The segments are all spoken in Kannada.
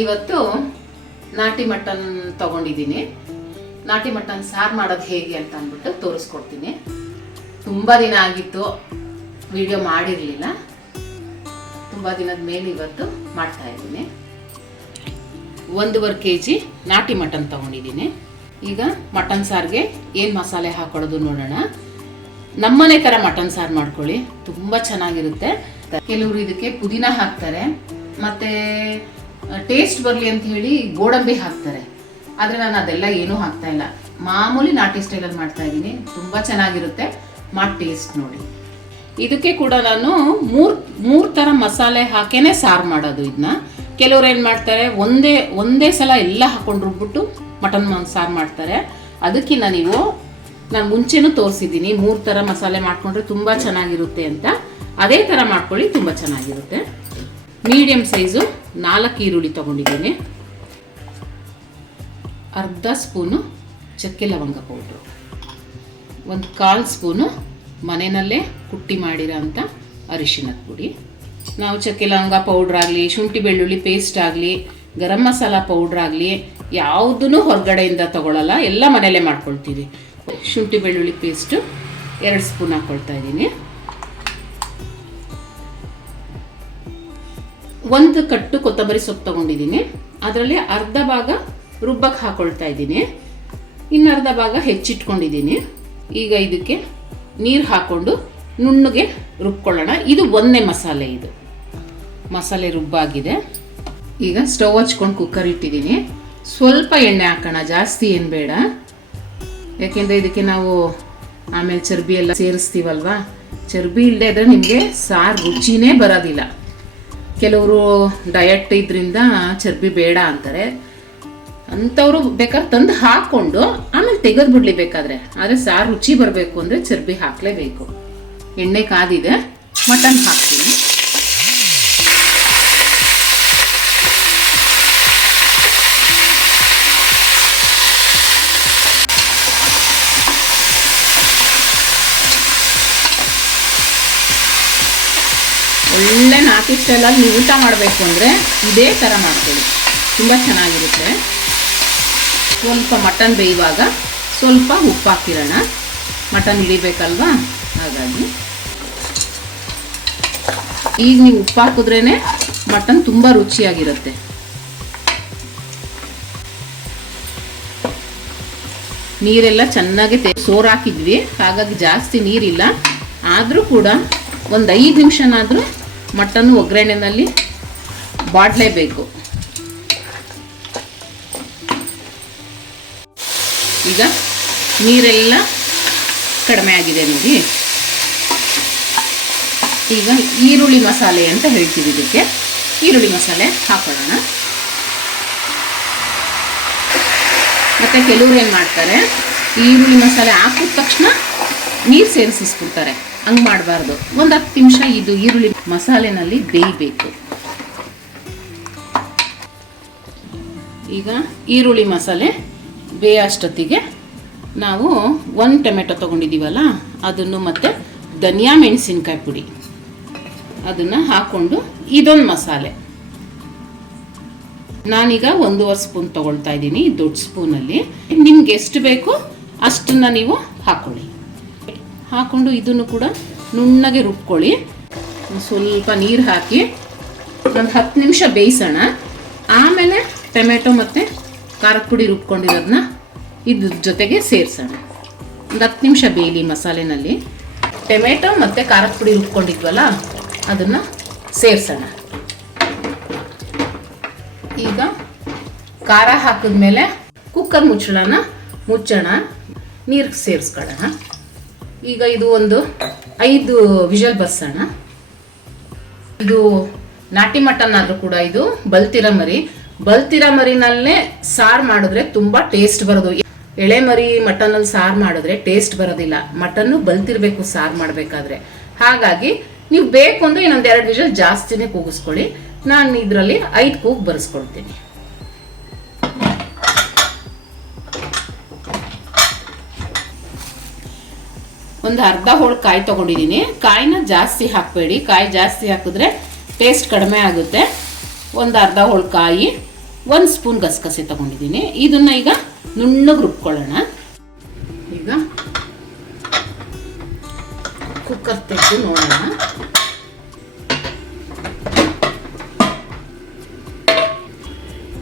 ಇವತ್ತು ನಾಟಿ ಮಟನ್ ತಗೊಂಡಿದ್ದೀನಿ. ನಾಟಿ ಮಟನ್ ಸಾರು ಮಾಡೋದು ಹೇಗೆ ಅಂತ ಅಂದ್ಬಿಟ್ಟು ತೋರಿಸ್ಕೊಡ್ತೀನಿ. ತುಂಬ ದಿನ ಆಗಿತ್ತು ವಿಡಿಯೋ ಮಾಡಿರಲಿಲ್ಲ. ತುಂಬ ದಿನದ ಮೇಲೆ ಇವತ್ತು ಮಾಡ್ತಾ ಇದ್ದೀನಿ. ಒಂದೂವರೆ ಕೆ ಜಿ ನಾಟಿ ಮಟನ್ ತಗೊಂಡಿದ್ದೀನಿ. ಈಗ ಮಟನ್ ಸಾರಿಗೆ ಏನು ಮಸಾಲೆ ಹಾಕೊಳ್ಳೋದು ನೋಡೋಣ. ನಮ್ಮನೆ ಥರ ಮಟನ್ ಸಾರು ಮಾಡ್ಕೊಳ್ಳಿ. ತುಂಬ ಚೆನ್ನಾಗಿರುತ್ತೆ. ಕೆಲವರು ಇದಕ್ಕೆ ಪುದೀನ ಹಾಕ್ತಾರೆ. ಮತ್ತೆ ಟೇಸ್ಟ್ ಬರಲಿ ಅಂತ ಹೇಳಿ ಗೋಡಂಬಿ ಹಾಕ್ತಾರೆ. ಆದರೆ ನಾನು ಅದೆಲ್ಲ ಏನೂ ಹಾಕ್ತಾ ಇಲ್ಲ. ಮಾಮೂಲಿ ನಾಟಿ ಸ್ಟೈಲಲ್ಲಿ ಮಾಡ್ತಾ ಇದ್ದೀನಿ. ತುಂಬ ಚೆನ್ನಾಗಿರುತ್ತೆ. ಮಾಡಿ ಟೇಸ್ಟ್ ನೋಡಿ. ಇದಕ್ಕೆ ಕೂಡ ನಾನು ಮೂರು ಮೂರು ಥರ ಮಸಾಲೆ ಹಾಕೇನೆ ಸಾರು ಮಾಡೋದು ಇದನ್ನ ಕೆಲವ್ರು ಏನು ಮಾಡ್ತಾರೆ, ಒಂದೇ ಒಂದೇ ಸಲ ಎಲ್ಲ ಹಾಕೊಂಡು ರುಬ್ಬಿಟ್ಟು ಮಟನ್ ಸಾರು ಮಾಡ್ತಾರೆ. ಅದಕ್ಕಿಂತ ನೀವು, ನಾನು ಮುಂಚೆನೂ ತೋರಿಸಿದ್ದೀನಿ. ಮೂರು ಥರ ಮಸಾಲೆ ಮಾಡ್ಕೊಂಡ್ರೆ ತುಂಬ ಚೆನ್ನಾಗಿರುತ್ತೆ ಅಂತ. ಅದೇ ಥರ ಮಾಡ್ಕೊಳ್ಳಿ, ತುಂಬ ಚೆನ್ನಾಗಿರುತ್ತೆ. Medium size. ನಾಲ್ಕು ಈರುಳ್ಳಿ ತೊಗೊಂಡಿದ್ದೀನಿ. ಅರ್ಧ ಸ್ಪೂನು ಚಕ್ಕೆ ಲವಂಗ ಪೌಡ್ರು. ಒಂದು ಕಾಲು ಸ್ಪೂನು ಮನೆಯಲ್ಲೇ ಕುಟ್ಟಿ ಮಾಡಿರೋ ಅಂಥ ಅರಿಶಿಣದ ಪುಡಿ. ನಾವು ಚಕ್ಕೆ ಲವಂಗ ಪೌಡ್ರ್ ಆಗಲಿ, ಶುಂಠಿ ಬೆಳ್ಳುಳ್ಳಿ ಪೇಸ್ಟ್ ಆಗಲಿ, ಗರಂ ಮಸಾಲ ಪೌಡ್ರ್ ಆಗಲಿ ಯಾವುದೂ ಹೊರಗಡೆಯಿಂದ ತಗೊಳ್ಳಲ್ಲ ಎಲ್ಲ ಮನೆಯಲ್ಲೇ ಮಾಡ್ಕೊಳ್ತೀವಿ. ಶುಂಠಿ ಬೆಳ್ಳುಳ್ಳಿ ಪೇಸ್ಟು ಎರಡು ಸ್ಪೂನ್ ಹಾಕ್ಕೊಳ್ತಾ ಇದ್ದೀನಿ. ಒಂದು ಕಟ್ಟು ಕೊತ್ತಂಬರಿ ಸೊಪ್ಪು ತಗೊಂಡಿದ್ದೀನಿ. ಅದರಲ್ಲಿ ಅರ್ಧ ಭಾಗ ರುಬ್ಬಕ್ಕೆ ಹಾಕೊಳ್ತಾ ಇದ್ದೀನಿ. ಇನ್ನು ಅರ್ಧ ಭಾಗ ಹೆಚ್ಚಿಟ್ಕೊಂಡಿದ್ದೀನಿ. ಈಗ ಇದಕ್ಕೆ ನೀರು ಹಾಕ್ಕೊಂಡು ನುಣ್ಣಗೆ ರುಬ್ಕೊಳ್ಳೋಣ. ಇದು ಒಂದೇ ಮಸಾಲೆ ಇದು. ಮಸಾಲೆ ರುಬ್ಬಾಗಿದೆ. ಈಗ ಸ್ಟವ್ ಹಚ್ಕೊಂಡು ಕುಕ್ಕರ್ ಇಟ್ಟಿದ್ದೀನಿ. ಸ್ವಲ್ಪ ಎಣ್ಣೆ ಹಾಕೋಣ. ಜಾಸ್ತಿ ಏನು ಬೇಡ. ಯಾಕೆಂದರೆ ಇದಕ್ಕೆ ನಾವು ಆಮೇಲೆ ಚರ್ಬಿ ಎಲ್ಲ ಸೇರಿಸ್ತೀವಲ್ವಾ? ಚರ್ಬಿ ಇಲ್ಲದೆ ಇದ್ರೆ ನಿಮಗೆ ಸಾರು ರುಚಿನೇ ಬರೋದಿಲ್ಲ. ಕೆಲವರು ಡಯಟ್ ಇದರಿಂದ ಚರ್ಬಿ ಬೇಡ ಅಂತಾರೆ. ಅಂಥವರು ಬೇಕಾದ್ರೆ ತಂದು ಹಾಕ್ಕೊಂಡು ಆಮೇಲೆ ತೆಗೆದು ಬಿಡಲಿ ಬೇಕಾದರೆ. ಆದರೆ ಸಾರು ರುಚಿ ಬರಬೇಕು ಅಂದರೆ ಚರ್ಬಿ ಹಾಕಲೇಬೇಕು. ಎಣ್ಣೆ ಕಾದಿದೆ, ಮಟನ್ ಹಾಕ್ತೀನಿ. ಒಳ್ಳೆ ನಾಟಿ ಸ್ಟೈಲಲ್ಲಿ ನೀವು ಊಟ ಮಾಡಬೇಕು ಅಂದರೆ ಇದೇ ಥರ ಮಾಡ್ಕೊಳ್ಳಿ. ತುಂಬ ಚೆನ್ನಾಗಿರುತ್ತೆ. ಸ್ವಲ್ಪ ಮಟನ್ ಬೇಯುವಾಗ ಸ್ವಲ್ಪ ಉಪ್ಪು ಹಾಕಿರೋಣ. ಮಟನ್ ಹಿಡಿಬೇಕಲ್ವಾ ಹಾಗಾಗಿ. ಈಗ ನೀವು ಉಪ್ಪು ಹಾಕಿದ್ರೇ ಮಟನ್ ತುಂಬ ರುಚಿಯಾಗಿರುತ್ತೆ. ನೀರೆಲ್ಲ ಚೆನ್ನಾಗಿ ಸೋರ್ ಹಾಕಿದ್ವಿ ಹಾಗಾಗಿ ಜಾಸ್ತಿ ನೀರಿಲ್ಲ. ಆದರೂ ಕೂಡ ಒಂದು ಐದು ನಿಮಿಷನಾದರೂ ಮಟನ್ ಒಗ್ಗರಣೆನಲ್ಲಿ ಬಾಡಲೇಬೇಕು ಈಗ ನೀರೆಲ್ಲ ಕಡಿಮೆ ಆಗಿದೆ ನೋಡಿ. ಈಗ ಈರುಳ್ಳಿ ಮಸಾಲೆ ಅಂತ ಹೇಳ್ತೀವಿ ಇದಕ್ಕೆ. ಈರುಳ್ಳಿ ಮಸಾಲೆ ಹಾಕೊಳ್ಳೋಣ. ಮತ್ತು ಕೆಲವ್ರು ಏನು ಮಾಡ್ತಾರೆ, ಈರುಳ್ಳಿ ಮಸಾಲೆ ಹಾಕಿದ ತಕ್ಷಣ ನೀರು ಸೇರಿಸಿಸ್ಬಿಡ್ತಾರೆ. ಹಂಗೆ ಮಾಡಬಾರ್ದು. ಒಂದು ಹತ್ತು ನಿಮಿಷ ಇದು ಈರುಳ್ಳಿ ಮಸಾಲೆನಲ್ಲಿ ಬೇಯಬೇಕು. ಈಗ ಈರುಳ್ಳಿ ಮಸಾಲೆ ಬೇಯಷ್ಟೊತ್ತಿಗೆ ನಾವು ಒಂದು ಟೊಮೆಟೊ ತೊಗೊಂಡಿದ್ದೀವಲ್ಲ, ಅದನ್ನು ಮತ್ತು ಧನಿಯಾ ಮೆಣಸಿನ್ಕಾಯಿ ಪುಡಿ. ಅದನ್ನು ಹಾಕ್ಕೊಂಡು ಇದೊಂದು ಮಸಾಲೆ. ನಾನೀಗ ಒಂದೂವರೆ ಸ್ಪೂನ್ ತಗೊಳ್ತಾ ಇದ್ದೀನಿ ದೊಡ್ಡ ಸ್ಪೂನಲ್ಲಿ. ನಿಮ್ಗೆ ಎಷ್ಟು ಬೇಕೋ ಅಷ್ಟನ್ನು ನೀವು ಹಾಕ್ಕೊಳ್ಳಿ ಹಾಕ್ಕೊಂಡು ಇದನ್ನು ಕೂಡ ನುಣ್ಣಗೆ ರುಬ್ಕೊಳ್ಳಿ. ಸ್ವಲ್ಪ ನೀರು ಹಾಕಿ ಒಂದು ಹತ್ತು ನಿಮಿಷ ಬೇಯಿಸೋಣ. ಆಮೇಲೆ ಟೊಮೆಟೊ ಮತ್ತು ಖಾರದ ಪುಡಿ ರುಬ್ಕೊಂಡಿರೋದನ್ನ ಇದ್ರ ಜೊತೆಗೆ ಸೇರಿಸೋಣ. ಒಂದು ಹತ್ತು ನಿಮಿಷ ಬೇಯಲಿ ಮಸಾಲೆನಲ್ಲಿ. ಟೊಮೆಟೊ ಮತ್ತು ಖಾರದ ಪುಡಿ ರುಬ್ಕೊಂಡಿದ್ವಲ್ಲ, ಅದನ್ನು ಸೇರಿಸೋಣ. ಈಗ ಖಾರ ಹಾಕಿದ್ಮೇಲೆ ಕುಕ್ಕರ್ ಮುಚ್ಚಳನ ಮುಚ್ಚೋಣ. ನೀರು ಸೇರಿಸ್ಕೊಳ್ಳೋಣ. ಈಗ ಇದು ಒಂದು ಐದು ವಿಷಲ್ ಬಸ್ಸಣ್ಣ ಇದು ನಾಟಿ ಮಟನ್ ಆದ್ರೂ ಕೂಡ ಇದು ಬಲ್ತಿರ ಮರಿ. ಬಲ್ತಿರ ಮರಿನಲ್ಲೇ ಸಾರ್ ಮಾಡಿದ್ರೆ ತುಂಬಾ ಟೇಸ್ಟ್ ಬರೋದು. ಎಳೆ ಮರಿ ಮಟನಲ್ಲಿ ಸಾರ್ ಮಾಡಿದ್ರೆ ಟೇಸ್ಟ್ ಬರೋದಿಲ್ಲ. ಮಟನ್ನು ಬಲ್ತಿರ್ಬೇಕು, ಸಾರ್ ಮಾಡಬೇಕಾದ್ರೆ. ಹಾಗಾಗಿ ನೀವು ಬೇಕು ಅಂದರೆ ಇನ್ನೊಂದು ಎರಡು ವಿಷಲ್ ಜಾಸ್ತಿನೇ ಕೂಗಿಸ್ಕೊಳ್ಳಿ. ನಾನು ಇದರಲ್ಲಿ ಐದು ಕೂಗ್ ಬರೆಸ್ಕೊಳ್ತೀನಿ. ಒಂದು ಅರ್ಧ ಹೋಳು ಕಾಯಿ ತೊಗೊಂಡಿದ್ದೀನಿ ಕಾಯಿನ ಜಾಸ್ತಿ ಹಾಕಬೇಡಿ. ಕಾಯಿ ಜಾಸ್ತಿ ಹಾಕಿದ್ರೆ ಟೇಸ್ಟ್ ಕಡಿಮೆ ಆಗುತ್ತೆ. ಒಂದು ಅರ್ಧ ಹೋಳು ಕಾಯಿ, ಒಂದು ಸ್ಪೂನ್ ಗಸಗಸೆ ತಗೊಂಡಿದ್ದೀನಿ ಇದನ್ನು ಈಗ ನುಣ್ಣಗೆ ರುಬ್ಕೊಳ್ಳೋಣ. ಈಗ ಕುಕ್ಕರ್ ತೆಗೆದು ನೋಡೋಣ.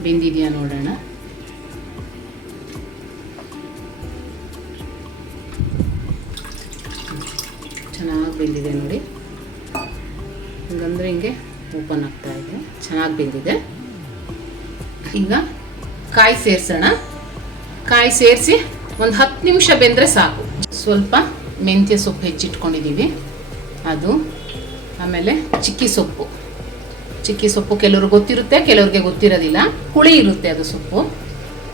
ಬೆಂದಿದೆಯಾ ನೋಡೋಣ. ಚೆನ್ನಾಗಿ ಬೆಂದಿದೆ ನೋಡಿ. ಹಂಗಂದ್ರೆ ಹಿಂಗೆ ಓಪನ್ ಆಗ್ತಾ ಇದೆ. ಚೆನ್ನಾಗಿ ಬೆಂದಿದೆ. ಈಗ ಕಾಯಿ ಸೇರಿಸೋಣ. ಕಾಯಿ ಸೇರಿಸಿ ಒಂದು ಹತ್ತು ನಿಮಿಷ ಬೆಂದರೆ ಸಾಕು. ಸ್ವಲ್ಪ ಮೆಂತ್ಯ ಸೊಪ್ಪು ಹೆಚ್ಚಿಟ್ಕೊಂಡಿದ್ದೀವಿ ಅದು, ಆಮೇಲೆ ಚಿಕ್ಕಿ ಸೊಪ್ಪು. ಚಿಕ್ಕಿ ಸೊಪ್ಪು ಕೆಲವ್ರಿಗೆ ಗೊತ್ತಿರುತ್ತೆ, ಕೆಲವ್ರಿಗೆ ಗೊತ್ತಿರೋದಿಲ್ಲ. ಹುಳಿ ಇರುತ್ತೆ ಅದು ಸೊಪ್ಪು.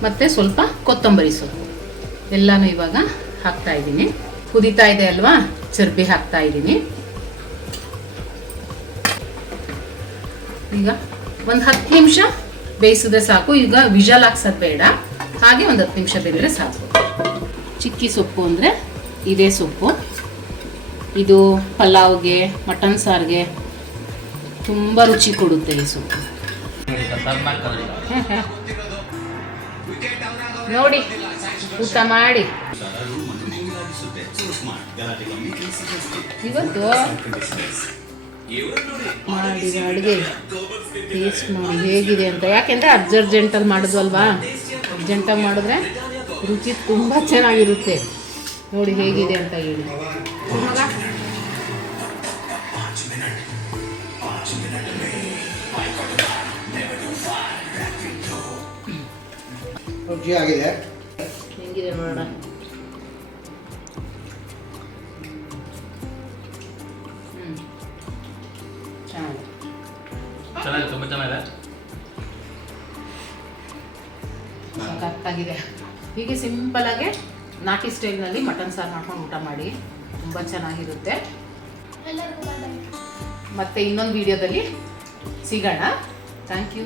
ಮತ್ತು ಸ್ವಲ್ಪ ಕೊತ್ತಂಬರಿ ಸೊಪ್ಪು. ಎಲ್ಲನೂ ಇವಾಗ ಹಾಕ್ತಾ ಇದ್ದೀನಿ. ಕುದೀತಾ ಇದೆ ಅಲ್ವಾ? ಚರ್ಬಿ ಹಾಕ್ತಾ ಇದ್ದೀನಿ. ಈಗ ಒಂದು ಹತ್ತು ನಿಮಿಷ ಬೇಯಿಸಿದ್ರೆ ಸಾಕು. ಈಗ ವಿಜಲ್ ಹಾಕ್ಸೋದು ಬೇಡ. ಹಾಗೆ ಒಂದು ಹತ್ತು ನಿಮಿಷ ಬೆಂದರೆ ಸಾಕು. ಚಿಕ್ಕಿ ಸೊಪ್ಪು ಅಂದರೆ ಇದೇ ಸೊಪ್ಪು. ಇದು ಪಲಾವ್ಗೆ, ಮಟನ್ ಸಾರಿಗೆ ತುಂಬ ರುಚಿ ಕೊಡುತ್ತೆ ಈ ಸೊಪ್ಪು. ನೋಡಿ, ಊಟ ಮಾಡಿ. ಇವತ್ತು ಮಾಡಿದ ಅಡುಗೆ ಟೇಸ್ಟ್ ಮಾಡಿ ಹೇಗಿದೆ ಅಂತ. ಯಾಕೆಂದರೆ ಅರ್ಜೆಂಟಲ್ಲಿ ಮಾಡಿದ್ವಲ್ವಾ ಅರ್ಜೆಂಟಾಗಿ ಮಾಡಿದ್ರೆ ರುಚಿ ತುಂಬ ಚೆನ್ನಾಗಿರುತ್ತೆ. ನೋಡಿ ಹೇಗಿದೆ ಅಂತ ಹೇಳಿ. ಹೇಗಿದೆ ರುಚಿಯಾಗಿದೆ. ಹೆಂಗಿದೆ ನೋಡೋಣ. ಚೆನ್ನಾಗಿದೆ ತುಂಬ ಚೆನ್ನಾಗಿದೆ ಸಖತ್ತಾಗಿದೆ ಹೀಗೆ ಸಿಂಪಲಾಗೆ ನಾಟಿ ಸ್ಟೈಲ್ನಲ್ಲಿ ಮಟನ್ ಸಾರು ಮಾಡ್ಕೊಂಡು ಊಟ ಮಾಡಿ. ತುಂಬ ಚೆನ್ನಾಗಿರುತ್ತೆ. ಮತ್ತೆ ಇನ್ನೊಂದು ವಿಡಿಯೋದಲ್ಲಿ ಸಿಗೋಣ. Thank you